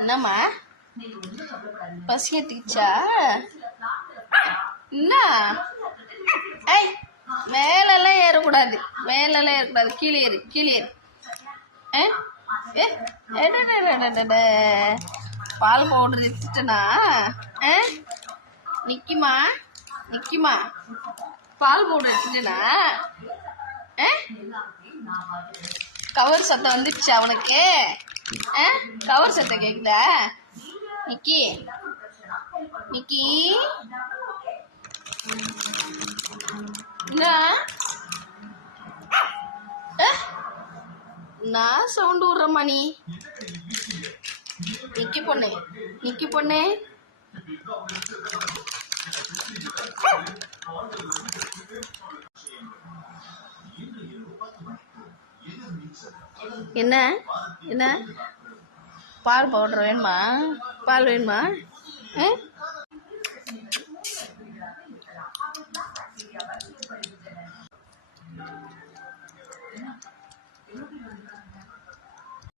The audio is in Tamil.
என்னம்மா பசி எடுத்துக்கிச்சா? என்ன? ஐய், மேலெல்லாம் ஏறக்கூடாது, மேலெல்லாம் ஏறக்கூடாது. கீழே ஏறு, கீழே ஏறு. பால் பவுடர் எடுத்துட்டனா? நிக்கிமா, நிக்கிமா, பால் பவுடர் எடுத்துட்டனா? கவர் சத்தம் வந்துடுச்சு அவனுக்கு. கவர் சத்தம் கேட்குதா? நிக்கி, நிக்கி, என்ன நான் சவுண்டு விடுறேம்மா நீ? நிக்கி பொண்ணு, நிக்கி பொண்ணு, என்ன என்ன பால் பவுடர் வேணுமா? பால் வேணுமா?